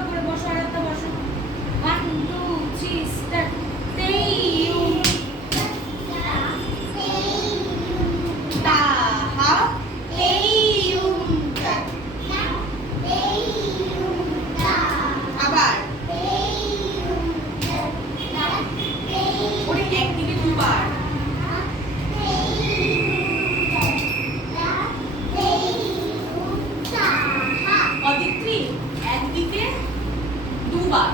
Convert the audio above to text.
ভাগ করে বসো, আর একটা বসো। 1 2 3 স্টার্ট। তেইয়ুম তাহা তেইয়ুম আবার ওরে একদিকে দুবার। অদিত্রি একদিকে দুবার।